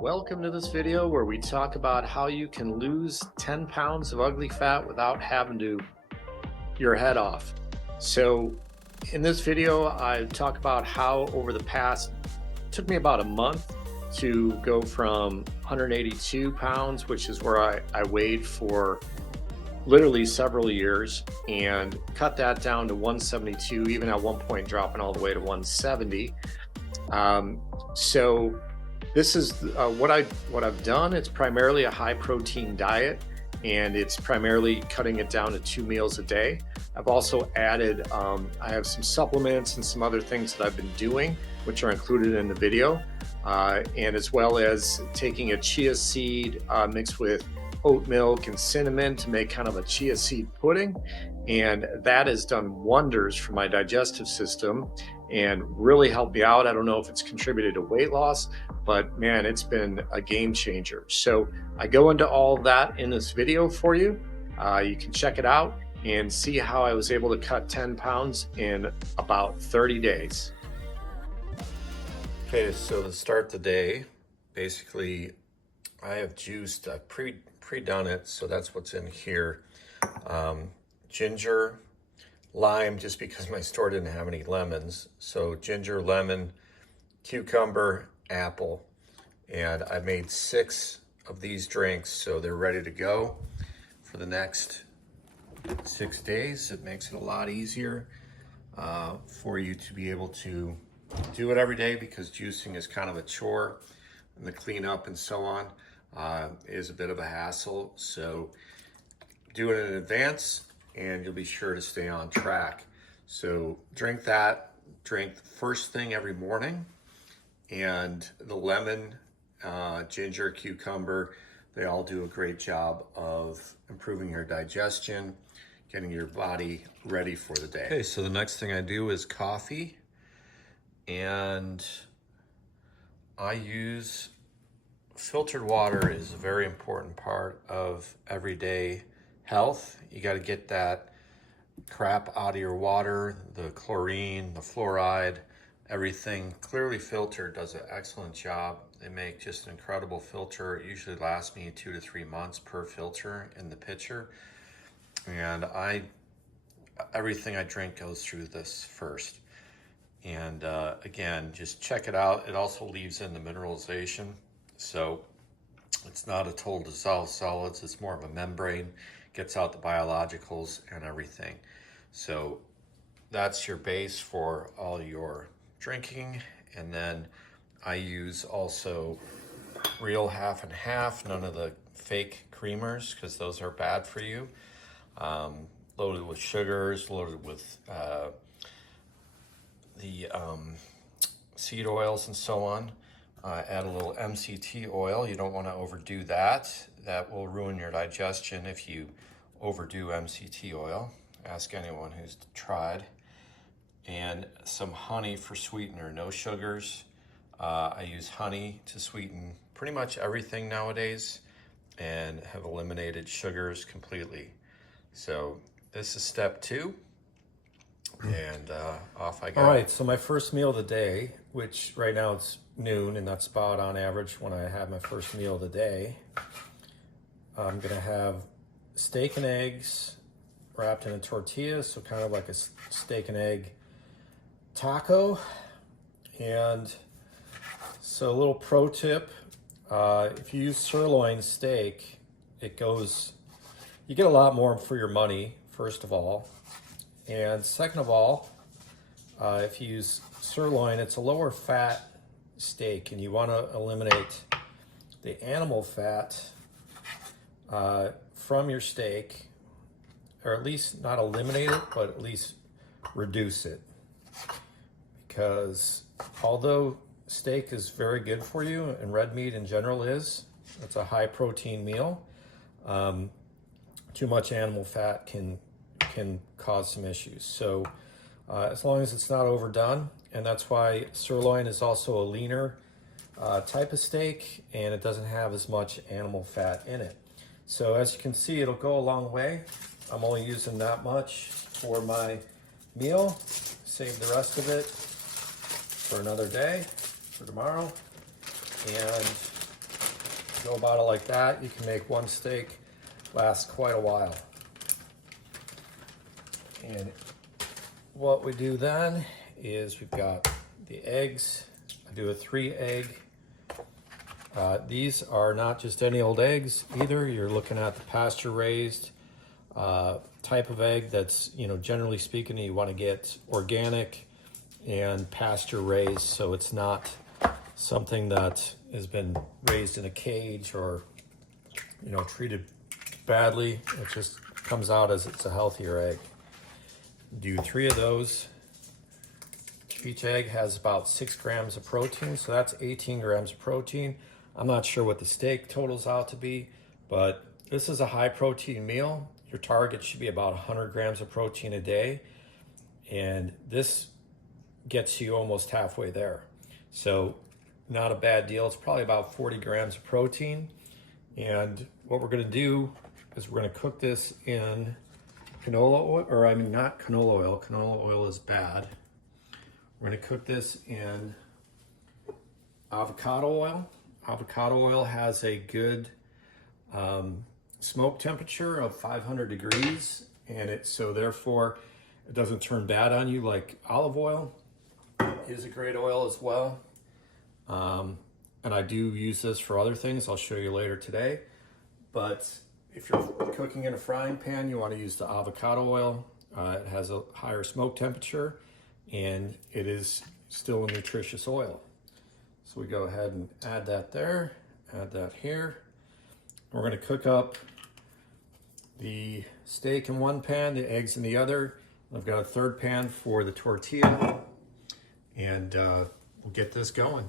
Welcome to this video where we talk about how you can lose 10 pounds of ugly fat without having to your head off. So in this video, I talk about how over the past, it took me about a month to go from 182 pounds, which is where I weighed for literally several years, and cut that down to 172, even at one point dropping all the way to 170. So this is what I've done. It's primarily a high protein diet, and it's primarily cutting it down to 2 meals a day. I've also added, I have some supplements and some other things that I've been doing, which are included in the video, and as well as taking a chia seed mixed with oat milk and cinnamon to make kind of a chia seed pudding. And that has done wonders for my digestive system and really helped me out. I don't know if it's contributed to weight loss, but man, it's been a game changer. So I go into all of that in this video for you. You can check it out and see how I was able to cut 10 pounds in about 30 days. Okay, so to start the day, basically I have juiced, I've pre-done it, so that's what's in here. Ginger, lime, just because my store didn't have any lemons. So ginger, lemon, cucumber, apple. And I made 6 of these drinks, so they're ready to go for the next 6 days. It makes it a lot easier for you to be able to do it every day, because juicing is kind of a chore, and the cleanup and so on is a bit of a hassle. So do it in advance and you'll be sure to stay on track. So drink first thing every morning. And the lemon, ginger, cucumber, they all do a great job of improving your digestion, getting your body ready for the day. Okay, so the next thing I do is coffee. And I use filtered water. Is a very important part of everyday health. You got to get that crap out of your water, the chlorine, the fluoride, everything. Clearly Filtered does an excellent job. They make just an incredible filter. It usually lasts me 2 to 3 months per filter in the pitcher. And everything I drink goes through this first. And again, just check it out. It also leaves in the mineralization. So it's not a total dissolved solids. It's more of a membrane. Gets out the biologicals and everything. So that's your base for all your drinking. And then I use also real half and half, none of the fake creamers, because those are bad for you. Loaded with sugars, loaded with the seed oils and so on. Add a little MCT oil. You don't want to overdo that. That will ruin your digestion if you overdo MCT oil. Ask anyone who's tried. And some honey for sweetener, no sugars. I use honey to sweeten pretty much everything nowadays and have eliminated sugars completely. So this is step 2. And off I go. All right, so my first meal of the day, which right now it's noon, and that's about on average when I have my first meal of the day. I'm gonna have steak and eggs wrapped in a tortilla, so kind of like a steak and egg taco. And so a little pro tip, if you use sirloin steak, you get a lot more for your money, first of all. And second of all, if you use sirloin, it's a lower fat steak, and you want to eliminate the animal fat from your steak, or at least not eliminate it, but at least reduce it. Because although steak is very good for you, and red meat in general it's a high protein meal, too much animal fat can cause some issues. So as long as it's not overdone, and that's why sirloin is also a leaner type of steak, and it doesn't have as much animal fat in it. So as you can see, it'll go a long way. I'm only using that much for my meal. Save the rest of it for another day, for tomorrow. And go about it like that, you can make one steak last quite a while. And what we do then is we've got the eggs. I do a 3-egg. These are not just any old eggs either. You're looking at the pasture raised type of egg that's, generally speaking, you want to get organic and pasture raised, so it's not something that has been raised in a cage or, treated badly. It just comes out as it's a healthier egg. Do 3 of those. Each egg has about 6 grams of protein, so that's 18 grams of protein. I'm not sure what the steak totals out to be, but this is a high protein meal. Your target should be about 100 grams of protein a day, and this gets you almost halfway there. So not a bad deal. It's probably about 40 grams of protein. And what we're going to do is we're going to cook this in canola oil, or I mean not canola oil. Canola oil is bad. We're going to cook this in avocado oil. Avocado oil has a good smoke temperature of 500 degrees, and so therefore it doesn't turn bad on you like olive oil. Is a great oil as well. And I do use this for other things I'll show you later today. But if you're cooking in a frying pan, you want to use the avocado oil. It has a higher smoke temperature, and it is still a nutritious oil. So we go ahead and add that there, add that here. We're going to cook up the steak in one pan, the eggs in the other. I've got a third pan for the tortilla, and we'll get this going.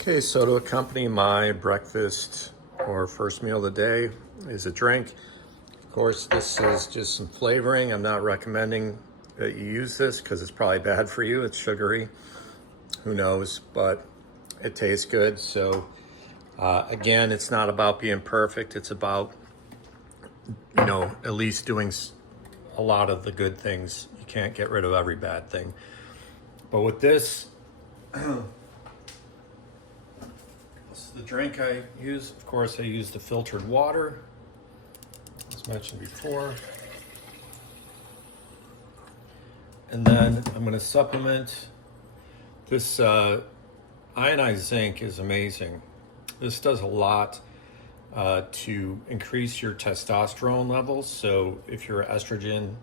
Okay, so to accompany my breakfast or first meal of the day is a drink. Of course, this is just some flavoring. I'm not recommending that you use this because it's probably bad for you. It's sugary, who knows, but it tastes good. So again, it's not about being perfect. It's about, at least doing a lot of the good things. You can't get rid of every bad thing. But with this, the drink I use, of course, I use the filtered water, as mentioned before. And then I'm going to supplement this ionized zinc is amazing. This does a lot to increase your testosterone levels. So if your estrogen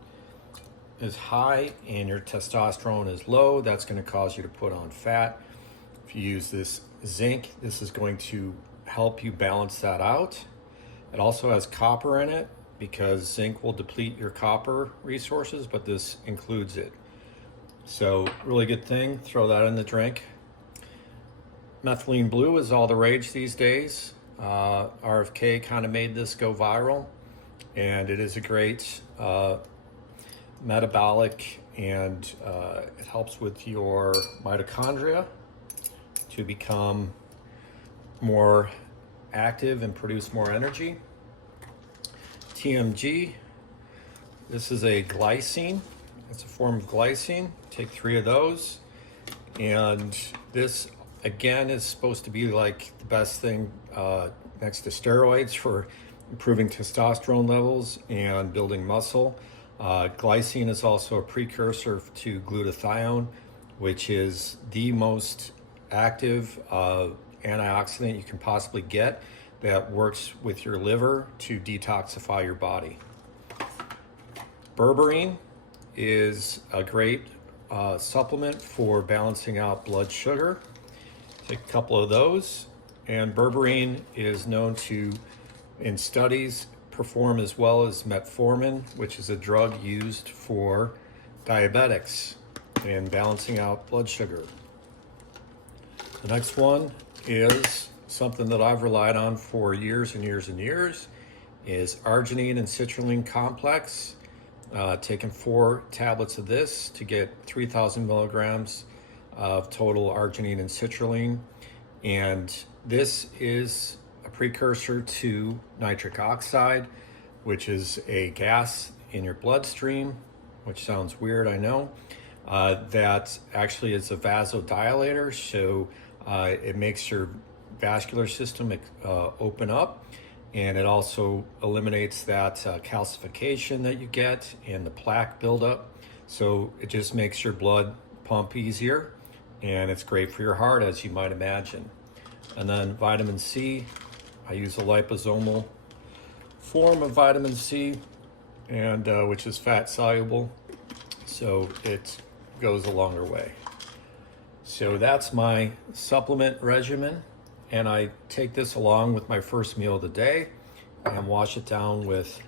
is high and your testosterone is low, that's going to cause you to put on fat. If you use this zinc, this is going to help you balance that out. It also has copper in it because zinc will deplete your copper resources, but this includes it. So really good thing, throw that in the drink. Methylene blue is all the rage these days. RFK kind of made this go viral, and it is a great metabolic, and it helps with your mitochondria to become more active and produce more energy. TMG, this is a glycine. It's a form of glycine. Take 3 of those. And this, again, is supposed to be like the best thing next to steroids for improving testosterone levels and building muscle. Glycine is also a precursor to glutathione, which is the most active antioxidant you can possibly get that works with your liver to detoxify your body. Berberine is a great supplement for balancing out blood sugar. Take a couple of those, and berberine is known to, in studies, perform as well as metformin, which is a drug used for diabetics and balancing out blood sugar. The next one is something that I've relied on for years and years and years, is arginine and citrulline complex. Taking 4 tablets of this to get 3,000 milligrams of total arginine and citrulline. And this is a precursor to nitric oxide, which is a gas in your bloodstream, which sounds weird, I know. That actually is a vasodilator, so it makes your vascular system open up, and it also eliminates that calcification that you get and the plaque buildup. So it just makes your blood pump easier, and it's great for your heart, as you might imagine. And then vitamin C, I use a liposomal form of vitamin C, and which is fat soluble, so it goes a longer way. So that's my supplement regimen, and I take this along with my first meal of the day and wash it down with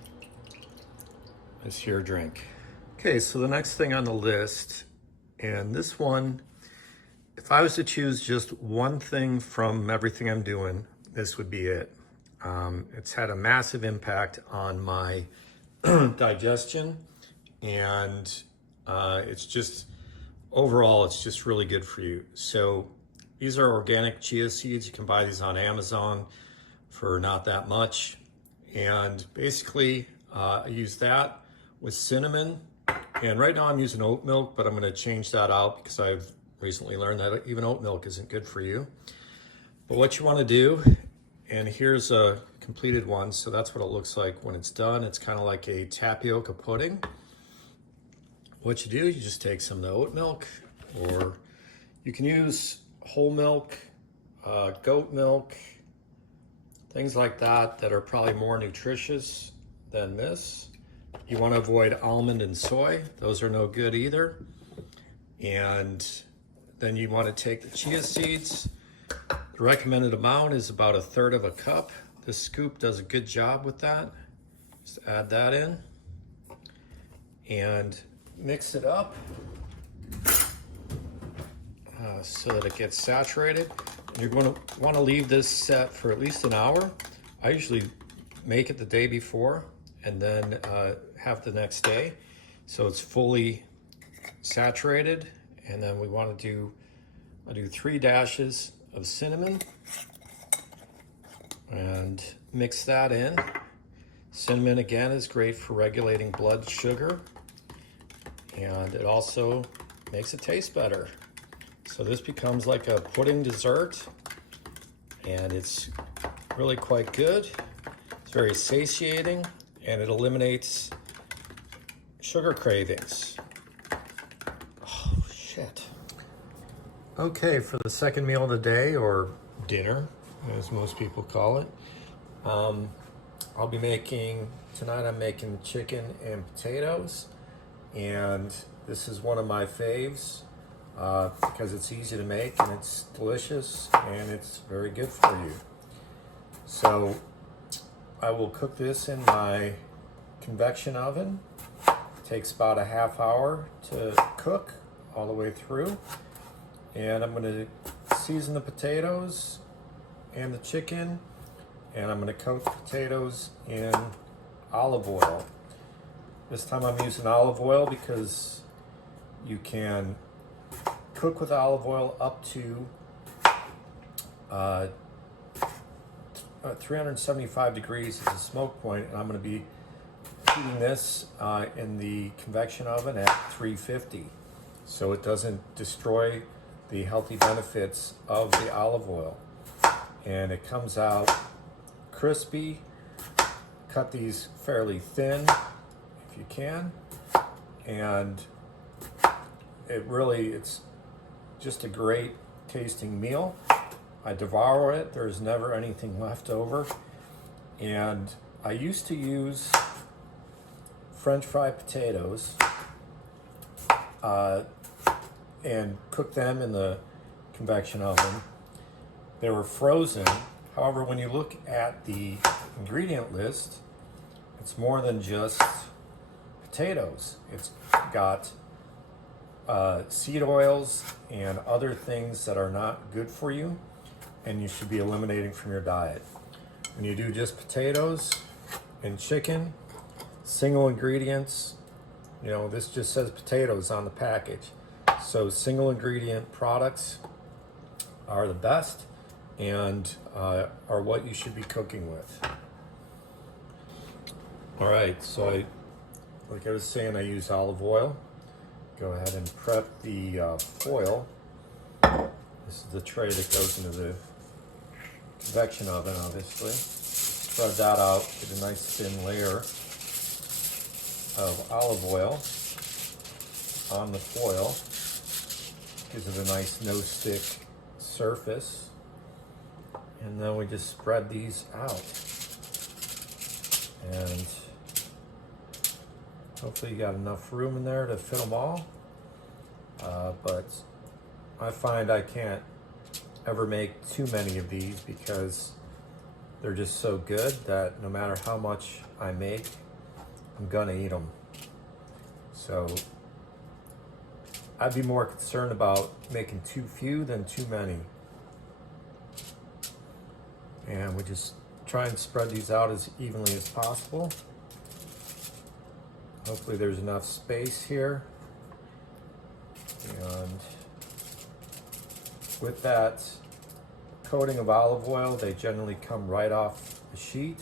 this here drink. Okay, so the next thing on the list, and this one, if I was to choose just one thing from everything I'm doing, this would be it. It's had a massive impact on my digestion, and it's just, overall, it's just really good for you. So these are organic chia seeds. You can buy these on Amazon for not that much. And basically, I use that with cinnamon. And right now I'm using oat milk, but I'm going to change that out because I've recently learned that even oat milk isn't good for you. But what you want to do, and here's a completed one, so that's what it looks like when it's done. It's kind of like a tapioca pudding. What you do, you just take some of the oat milk, or you can use whole milk, goat milk, things like that are probably more nutritious than this. You want to avoid almond and soy. Those are no good either. And then you want to take the chia seeds. The recommended amount is about 1/3 of a cup. This scoop does a good job with that. Just add that in and mix it up so that it gets saturated. You're going to want to leave this set for at least an hour. I usually make it the day before and then have the next day, so it's fully saturated. And then we want to I'll do 3 dashes of cinnamon and mix that in. Cinnamon again is great for regulating blood sugar, and it also makes it taste better. So this becomes like a pudding dessert, and it's really quite good. It's very satiating, and it eliminates sugar cravings. Oh, shit. Okay, for the second meal of the day, or dinner, as most people call it, I'll be making, tonight I'm making chicken and potatoes, and this is one of my faves because it's easy to make and it's delicious and it's very good for you. So I will cook this in my convection oven. It takes about a half hour to cook all the way through, and I'm going to season the potatoes and the chicken, and I'm going to coat the potatoes in olive oil. This time I'm using olive oil because you can cook with olive oil up to 375 degrees is the smoke point, and I'm going to be heating this in the convection oven at 350, so it doesn't destroy the healthy benefits of the olive oil. And it comes out crispy. Cut these fairly thin if you can, and it's just a great tasting meal. I devour it. There's never anything left over. And I used to use French fried potatoes and cook them in the convection oven. They were frozen. However, when you look at the ingredient list, it's more than just potatoes. It's got seed oils and other things that are not good for you, and you should be eliminating from your diet. When you do just potatoes and chicken, single ingredients, this just says potatoes on the package. So single ingredient products are the best and are what you should be cooking with. All right, so like I was saying, I use olive oil. Go ahead and prep the foil. This is the tray that goes into the convection oven, obviously. Spread that out, get a nice thin layer of olive oil on the foil. Gives it a nice no-stick surface. And then we just spread these out. And hopefully you got enough room in there to fit them all. But I find I can't ever make too many of these because they're just so good that no matter how much I make, I'm gonna eat them. So I'd be more concerned about making too few than too many. And we just try and spread these out as evenly as possible. Hopefully there's enough space here. And with that coating of olive oil, they generally come right off the sheet,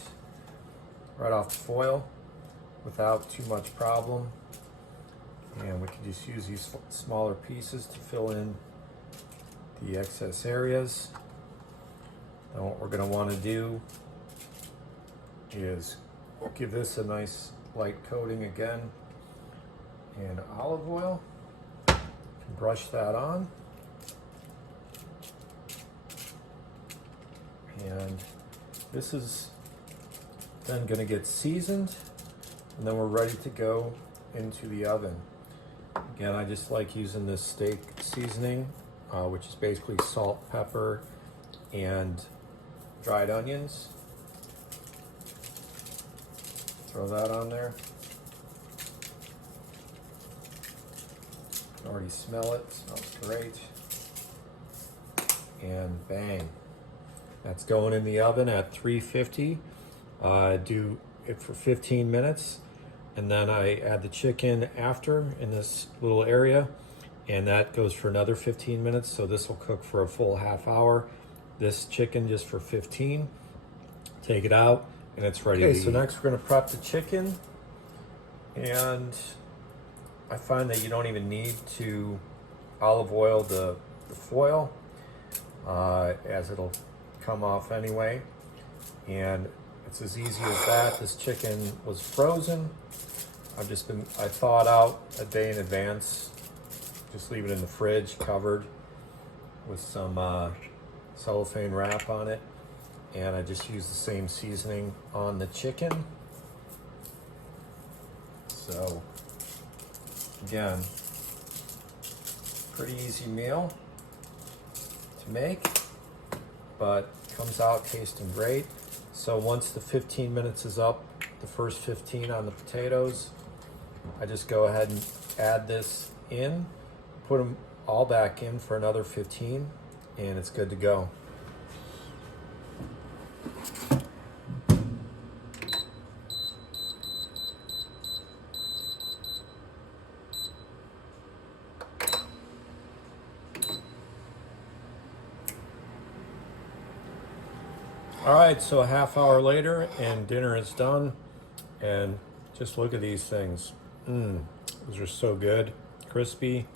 right off the foil, without too much problem. And we can just use these smaller pieces to fill in the excess areas. Now what we're going to want to do is give this a nice light coating again in olive oil. Brush that on. And this is then going to get seasoned, and then we're ready to go into the oven. Again, I just like using this steak seasoning, which is basically salt, pepper, and dried onions. Throw that on there. Already smell it, smells great. and bang. That's going in the oven at 350. Do it for 15 minutes, and then I add the chicken after in this little area, and that goes for another 15 minutes. So this will cook for a full half hour. This chicken just for 15. Take it out, and it's ready to eat. So next we're gonna prep the chicken, and I find that you don't even need to olive oil the foil, as it'll come off anyway. And it's as easy as that. This chicken was frozen. I thawed out a day in advance. Just leave it in the fridge covered with some cellophane wrap on it. And I just use the same seasoning on the chicken. So again, pretty easy meal to make, but comes out tasting great. So once the 15 minutes is up, the first 15 on the potatoes, I just go ahead and add this in, put them all back in for another 15, and it's good to go. All right, so a half hour later and dinner is done, and just look at these things. Those are so good, crispy,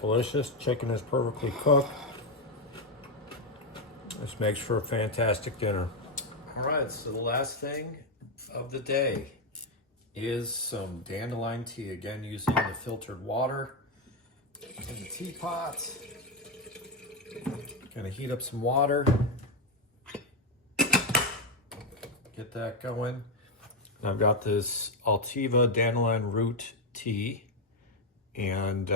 delicious. Chicken is perfectly cooked. This makes for a fantastic dinner. All right, so the last thing of the day is some dandelion tea. Again, using the filtered water in the teapot. Gonna heat up some water. Get that going. And I've got this Altiva dandelion root tea, and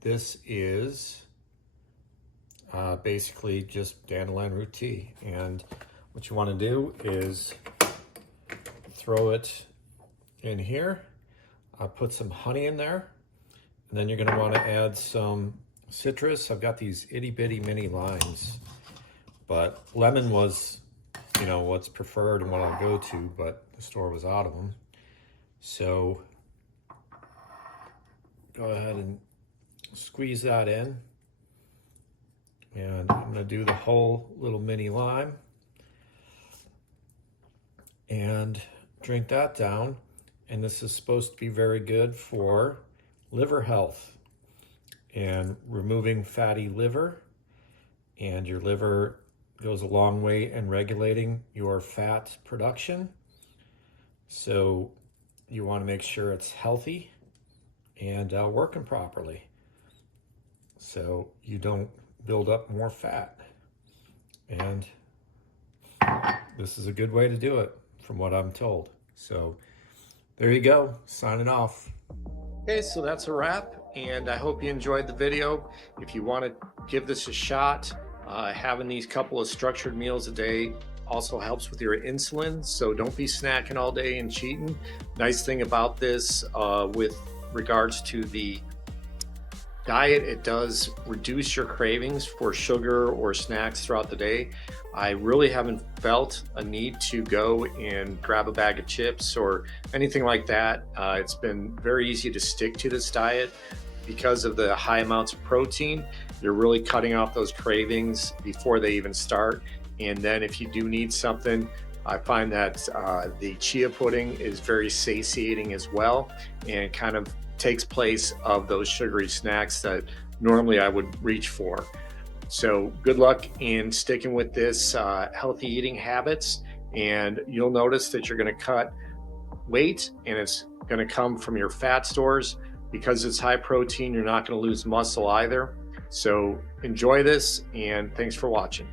this is basically just dandelion root tea. And what you want to do is throw it in here. I'll put some honey in there, and then you're going to want to add some citrus. I've got these itty bitty mini limes, but lemon was, you know, what's preferred and what I'll go to, but the store was out of them. So go ahead and squeeze that in, and I'm gonna do the whole little mini lime and drink that down. And this is supposed to be very good for liver health and removing fatty liver, and your liver goes a long way in regulating your fat production. So you want to make sure it's healthy and working properly, so you don't build up more fat. And this is a good way to do it from what I'm told. So there you go, signing off. Okay, so that's a wrap, and I hope you enjoyed the video. If you want to give this a shot, having these couple of structured meals a day also helps with your insulin, so don't be snacking all day and cheating. Nice thing about this with regards to the diet, it does reduce your cravings for sugar or snacks throughout the day. I really haven't felt a need to go and grab a bag of chips or anything like that. It's been very easy to stick to this diet because of the high amounts of protein. You're really cutting off those cravings before they even start. And then if you do need something, I find that the chia pudding is very satiating as well, and kind of takes place of those sugary snacks that normally I would reach for. So good luck in sticking with this healthy eating habits, and you'll notice that you're going to cut weight, and it's going to come from your fat stores. Because it's high protein, you're not going to lose muscle either. So enjoy this, and thanks for watching.